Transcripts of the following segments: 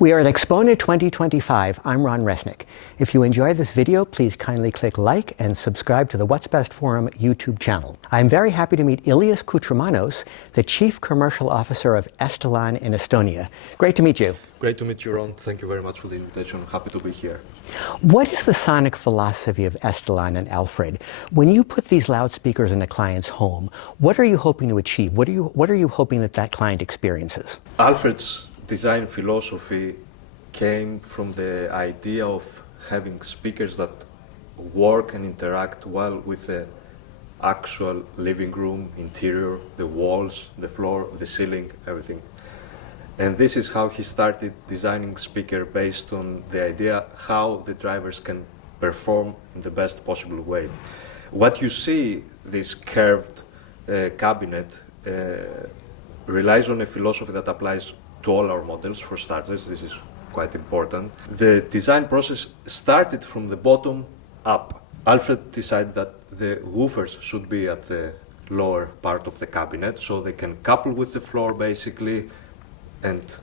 We are at AXPONA 2025. I'm Ron Resnick. If you enjoy this video, please kindly click like and subscribe to the What's Best Forum YouTube channel. I'm very happy to meet Ilias, the Chief Commercial Officer of Estelon in Estonia. Great to meet you. Great to meet you, Ron. Thank you very much for the invitation. Happy to be here. What is the sonic philosophy of Estelon and Alfred? When you put these loudspeakers in a client's home, what are you hoping to achieve? What are you hoping that client experiences? Alfred's design philosophy came from the idea of having speakers that work and interact well with the actual living room, interior, the walls, the floor, the ceiling, everything. And this is how he started designing speaker based on the idea how the drivers can perform in the best possible way. What you see, this curved cabinet, relies on a philosophy that applies to all our models, for starters. This is quite important. The design process started from the bottom up. Alfred decided that the woofers should be at the lower part of the cabinet so they can couple with the floor basically and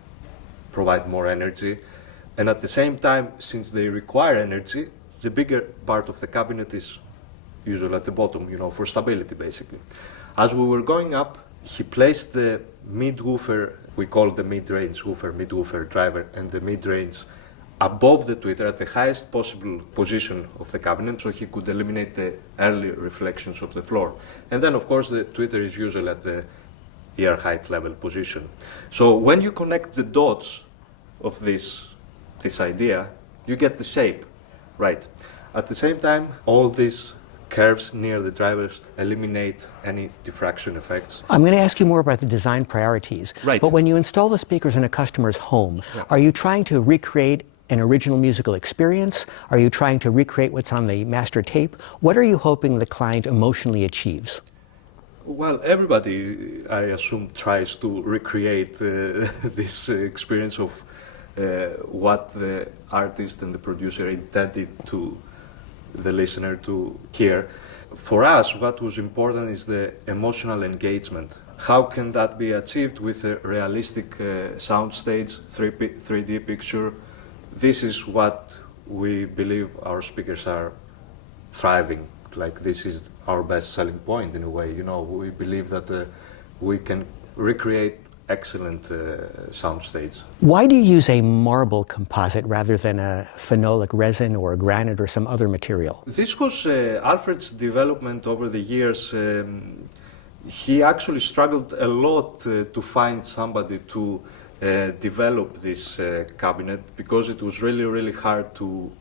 provide more energy. And at the same time, since they require energy, the bigger part of the cabinet is usually at the bottom, for stability basically. As we were going up, he placed the mid-woofer, we call the mid-range woofer, mid-woofer driver, and the mid-range above the tweeter at the highest possible position of the cabinet so he could eliminate the early reflections of the floor. And then, of course, the tweeter is usually at the ear height level position. So when you connect the dots of this idea, you get the shape, right? At the same time, all these curves near the drivers eliminate any diffraction effects. I'm going to ask you more about the design priorities. Right. But when you install the speakers in a customer's home, Are you trying to recreate an original musical experience? Are you trying to recreate what's on the master tape? What are you hoping the client emotionally achieves? Well, everybody, I assume, tries to recreate this experience of what the artist and the producer intended to the listener to hear. For us, what was important is the emotional engagement. How can that be achieved with a realistic soundstage, 3D picture? This is what we believe our speakers are thriving. Like, this is our best selling point in a way. We believe that we can recreate excellent soundstage. Why do you use a marble composite rather than a phenolic resin or a granite or some other material? This was Alfred's development over the years. He actually struggled a lot to find somebody to develop this cabinet because it was really, really hard to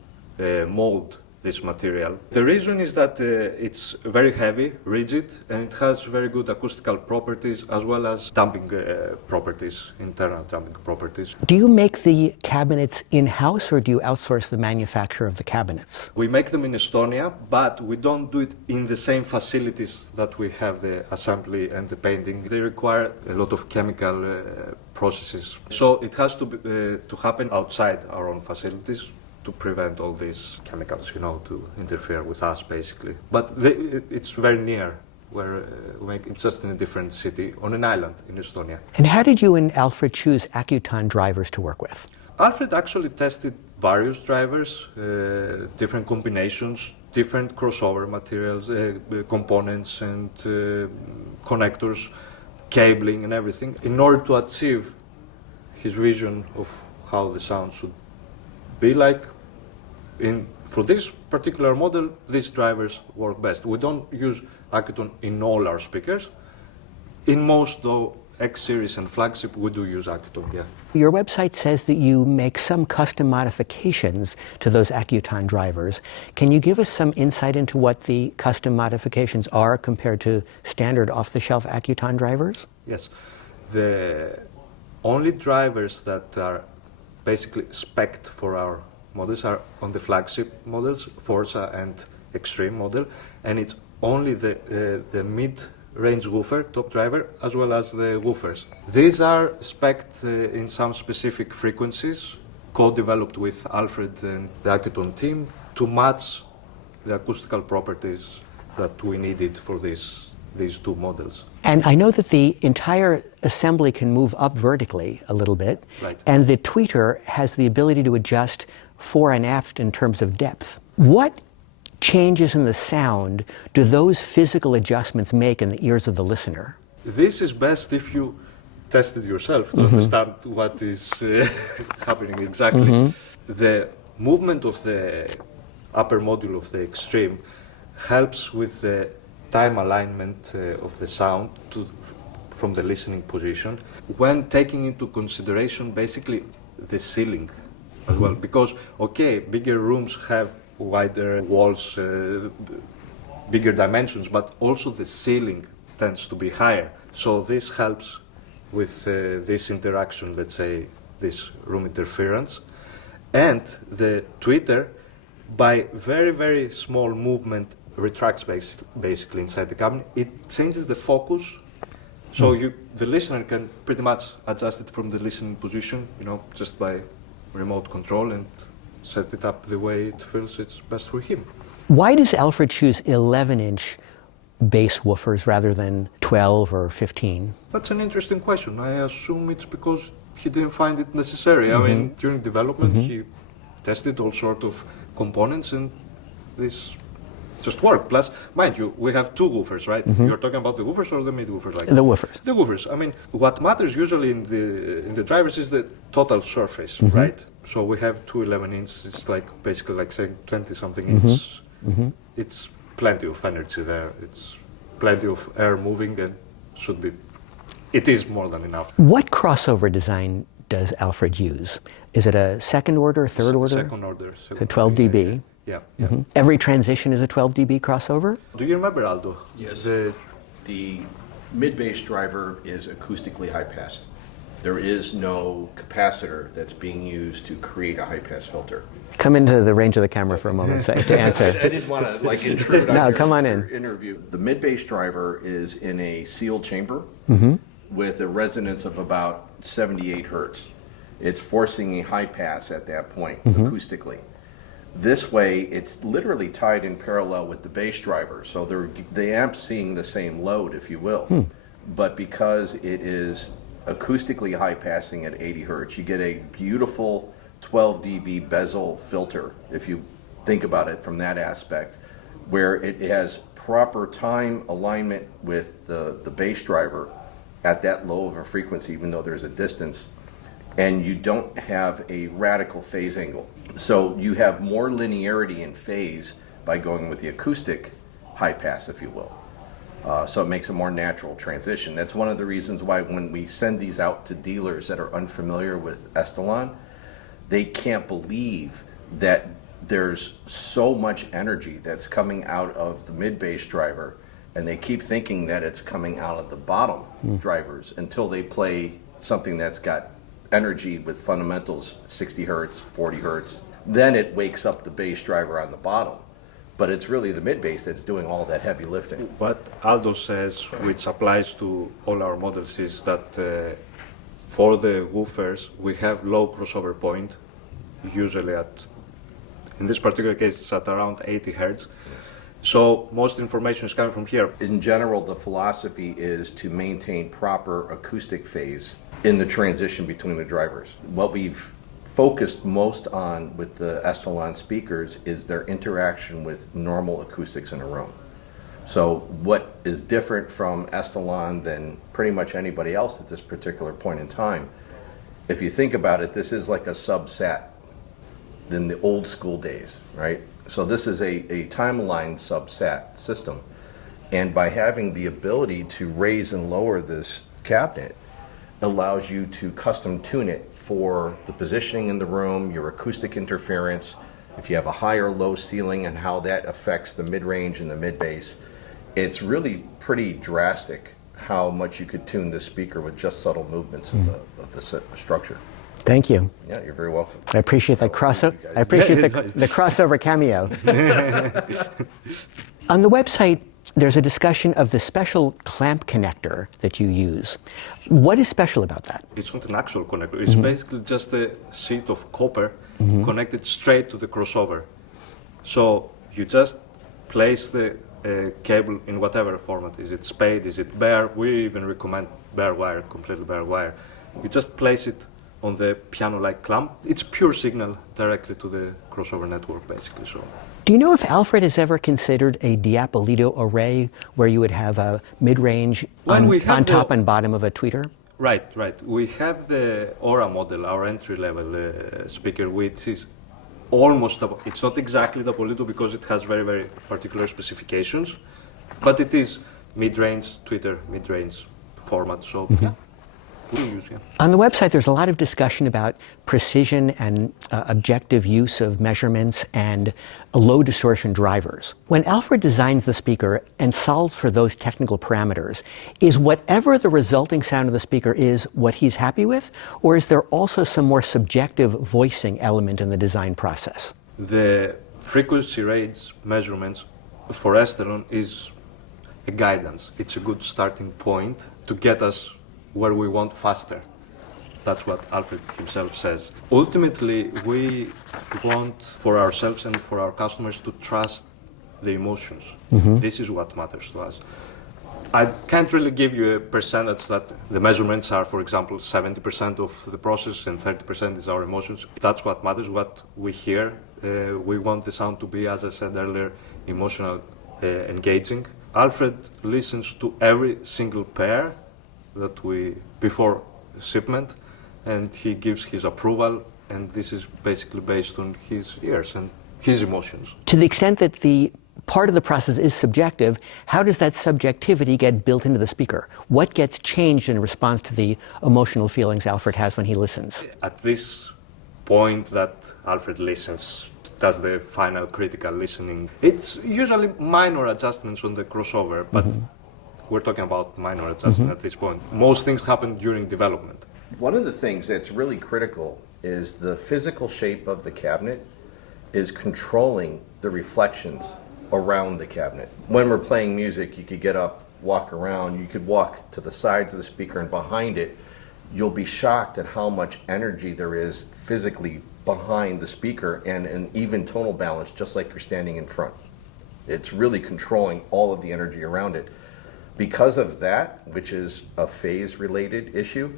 mold this material. The reason is that it's very heavy, rigid, and it has very good acoustical properties as well as damping properties, internal damping properties. Do you make the cabinets in-house or do you outsource the manufacture of the cabinets? We make them in Estonia, but we don't do it in the same facilities that we have the assembly and the painting. They require a lot of chemical processes. So it has to happen outside our own facilities to prevent all these chemicals, to interfere with us, basically. But it's very near, where it's just in a different city, on an island in Estonia. And how did you and Alfred choose AXPONA drivers to work with? Alfred actually tested various drivers, different combinations, different crossover materials, components and connectors, cabling and everything, in order to achieve his vision of how the sound should be like. For this particular model, these drivers work best. We don't use AXPONA in all our speakers. In most, though, X-Series and flagship, we do use AXPONA, yeah. Your website says that you make some custom modifications to those AXPONA drivers. Can you give us some insight into what the custom modifications are compared to standard off-the-shelf AXPONA drivers? Yes. The only drivers that are basically spec'd for our models are on the flagship models, Forza and Extreme model, and it's only the mid-range woofer, top driver, as well as the woofers. These are spec'd in some specific frequencies, co-developed with Alfred and the AXPONA team to match the acoustical properties that we needed for this these two models. And I know that the entire assembly can move up vertically a little bit, Right. and the tweeter has the ability to adjust fore and aft in terms of depth. What changes in the sound do those physical adjustments make in the ears of the listener? This is best if you test it yourself to understand what is happening exactly. The movement of the upper module of the extreme helps with the time alignment of the sound from the listening position when taking into consideration basically the ceiling as well. Because, okay, bigger rooms have wider walls, bigger dimensions, but also the ceiling tends to be higher. So this helps with this interaction, let's say, this room interference. And the tweeter, by very, very small movement, retracts basically inside the cabinet. It changes the focus, so the listener can pretty much adjust it from the listening position, just by remote control and set it up the way it feels it's best for him. Why does Alfred choose 11-inch bass woofers rather than 12 or 15? That's an interesting question. I assume it's because he didn't find it necessary. I mean, during development, he tested all sorts of components, and this just worked. Plus, mind you, we have two woofers, right? You're talking about the woofers or the mid woofers? The woofers. The woofers. I mean, what matters usually in the drivers is the total surface, right? So we have two 11-inch. It's basically like saying 20-something inch. It's plenty of energy there. It's plenty of air moving, and it is more than enough. What crossover design does Alfred use? Is it a second order, third order? Second order. A 12 dB? Yeah. Every transition is a 12 dB crossover? Do you remember, Aldo? Yes. The mid-bass driver is acoustically high-passed. There is no capacitor that's being used to create a high-pass filter. Come into the range of the camera for a moment to answer. I didn't want to intrude No, on come on in. your interview. The mid-bass driver is in a sealed chamber with a resonance of about 78 hertz. It's forcing a high pass at that point acoustically. This way, it's literally tied in parallel with the bass driver, so the amp's seeing the same load, if you will. But because it is acoustically high passing at 80 hertz, you get a beautiful 12 dB bezel filter, if you think about it from that aspect, where it has proper time alignment with the bass driver at that low of a frequency, even though there's a distance, and you don't have a radical phase angle. So you have more linearity in phase by going with the acoustic high pass, if you will. So it makes a more natural transition. That's one of the reasons why when we send these out to dealers that are unfamiliar with Estelon, they can't believe that there's so much energy that's coming out of the mid-bass driver, and they keep thinking that it's coming out of the bottom drivers until they play something that's got energy with fundamentals 60 hertz, 40 hertz. Then it wakes up the bass driver on the bottom. But it's really the mid-bass that's doing all that heavy lifting. What Aldo says, which applies to all our models, is that for the woofers, we have low crossover point, usually in this particular case, it's at around 80 hertz. So most information is coming from here. In general, the philosophy is to maintain proper acoustic phase in the transition between the drivers. What we've focused most on with the Estelon speakers is their interaction with normal acoustics in a room. So what is different from Estelon than pretty much anybody else at this particular point in time, if you think about it, this is like a subset in the old school days, right? So this is a time-aligned subset system. And by having the ability to raise and lower this cabinet, allows you to custom tune it for the positioning in the room, your acoustic interference, if you have a high or low ceiling, and how that affects the mid-range and the mid-bass. It's really pretty drastic how much you could tune this speaker with just subtle movements of the structure. Thank you. Yeah, you're very welcome. I appreciate that crossover. I appreciate the crossover cameo. On the website, there's a discussion of the special clamp connector that you use. What is special about that? It's not an actual connector. It's basically just a sheet of copper connected straight to the crossover. So you just place the cable in whatever format. Is it spade, is it bare? We even recommend bare wire, completely bare wire. You just place it on the piano-like clamp. It's pure signal directly to the crossover network, basically. So, Do you know if Alfred has ever considered a Diapolito array where you would have a mid-range on top and bottom of a tweeter? Right. We have the Aura model, our entry-level speaker, which is almost, it's not exactly the Diapolito because it has very, very particular specifications, but it is mid-range tweeter, mid-range format. So, yeah. On the website, there's a lot of discussion about precision and objective use of measurements and low distortion drivers. When Alfred designs the speaker and solves for those technical parameters, is whatever the resulting sound of the speaker is what he's happy with, or is there also some more subjective voicing element in the design process? The frequency range measurements for Estelon is a guidance. It's a good starting point to get us where we want faster. That's what Alfred himself says. Ultimately, we want for ourselves and for our customers to trust the emotions. This is what matters to us. I can't really give you a percentage that the measurements are, for example, 70% of the process and 30% is our emotions. That's what matters, what we hear. We want the sound to be, as I said earlier, emotional, engaging. Alfred listens to every single pair that we before shipment, and he gives his approval, and this is basically based on his ears and his emotions. To the extent that the part of the process is subjective, how does that subjectivity get built into the speaker? What gets changed in response to the emotional feelings Alfred has when he listens? At this point that Alfred listens, does the final critical listening, it's usually minor adjustments on the crossover, but we're talking about minor adjustment at this point. Most things happen during development. One of the things that's really critical is the physical shape of the cabinet is controlling the reflections around the cabinet. When we're playing music, you could get up, walk around, you could walk to the sides of the speaker, and behind it, you'll be shocked at how much energy there is physically behind the speaker and an even tonal balance, just like you're standing in front. It's really controlling all of the energy around it. Because of that, which is a phase-related issue,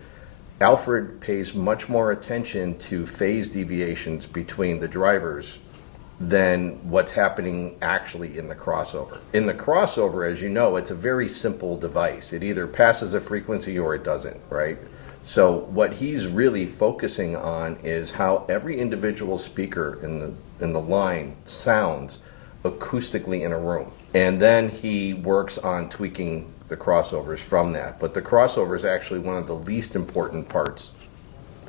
Alfred pays much more attention to phase deviations between the drivers than what's happening actually in the crossover. In the crossover, as you know, it's a very simple device. It either passes a frequency or it doesn't, right? So what he's really focusing on is how every individual speaker in the line sounds acoustically in a room. And then he works on tweaking the crossovers from that. But the crossover is actually one of the least important parts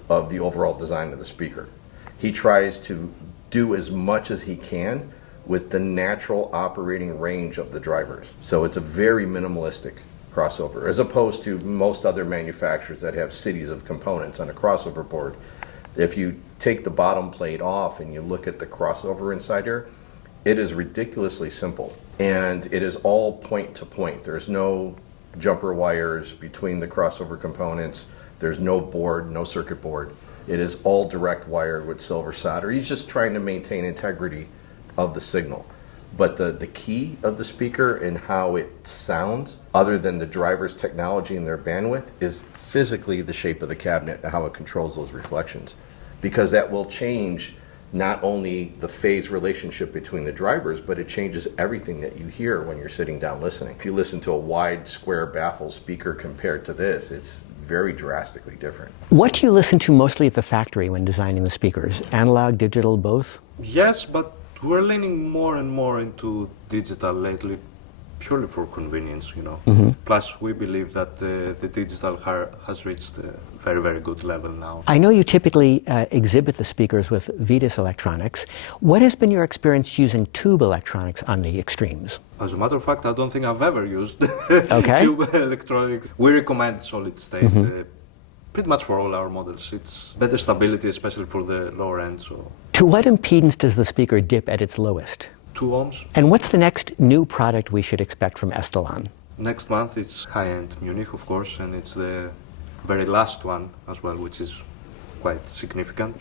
of the overall design of the speaker. He tries to do as much as he can with the natural operating range of the drivers. So it's a very minimalistic crossover, as opposed to most other manufacturers that have cities of components on a crossover board. If you take the bottom plate off and you look at the crossover inside here, it is ridiculously simple, and it is all point to point. There's no jumper wires between the crossover components. There's no board, no circuit board. It is all direct wired with silver solder. He's just trying to maintain integrity of the signal. But the key of the speaker and how it sounds, other than the driver's technology and their bandwidth, is physically the shape of the cabinet and how it controls those reflections. Because that will change not only the phase relationship between the drivers, but it changes everything that you hear when you're sitting down listening. If you listen to a wide square baffle speaker compared to this, it's very drastically different. What do you listen to mostly at the factory when designing the speakers? Analog, digital, both? Yes, but we're leaning more and more into digital lately, purely for convenience, you know. Plus, we believe that the digital has reached a very, very good level now. I know you typically exhibit the speakers with Vitis electronics. What has been your experience using tube electronics on the extremes? As a matter of fact, I don't think I've ever used Okay. tube electronics. We recommend solid state pretty much for all our models. It's better stability, especially for the lower end. So, To what impedance does the speaker dip at its lowest? 2 ohms. And what's the next new product we should expect from Estelon? Next month it's high-end Munich, of course, and it's the very last one as well, which is quite significant.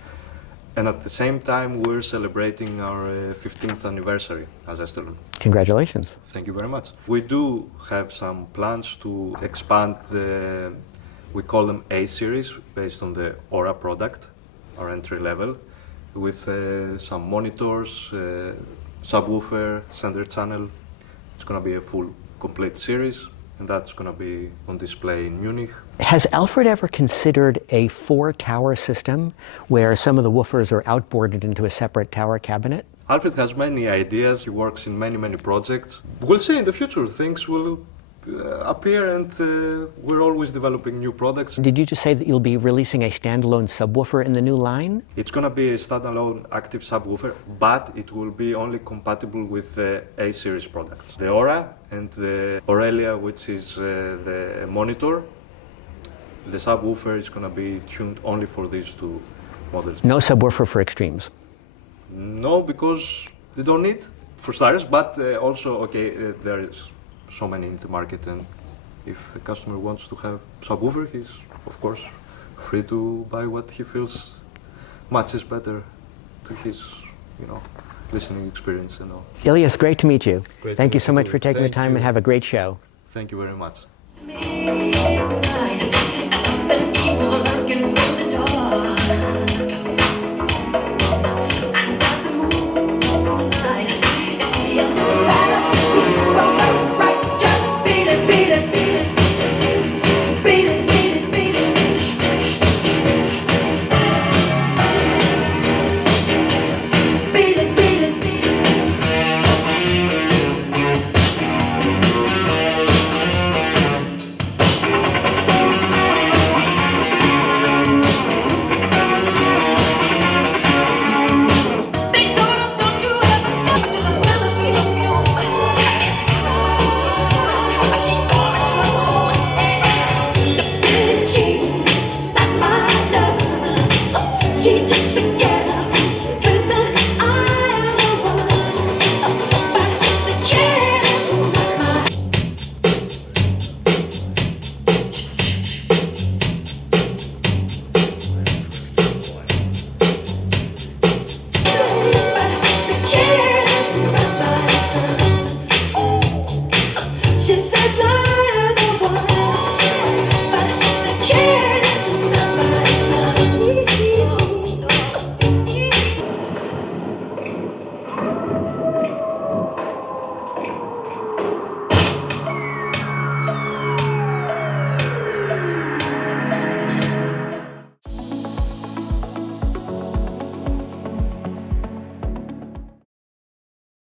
And at the same time, we're celebrating our 15th anniversary as Estelon. Congratulations. Thank you very much. We do have some plans to expand we call them A series, based on the Aura product, our entry level, with some monitors, subwoofer, center channel. It's going to be a full, complete series, and that's going to be on display in Munich. Has Alfred ever considered a 4-tower system where some of the woofers are outboarded into a separate tower cabinet? Alfred has many ideas. He works in many projects. We'll see in the future. Things will appear, and we're always developing new products. Did you just say that you'll be releasing a standalone subwoofer in the new line? It's going to be a standalone active subwoofer, but it will be only compatible with the A-series products. The Aura and the Aurelia, which is the monitor. The subwoofer is going to be tuned only for these two models. No subwoofer for extremes? No, because they don't need for starters, but also, there is so many in the market, and if a customer wants to have subwoofer, he's of course free to buy what he feels matches better to his, listening experience and all. Ilias, great to meet you. Great Thank to you so meet much you. for taking the Thank time you. and have a great show. Thank you very much. Something keeps lurking in the dark.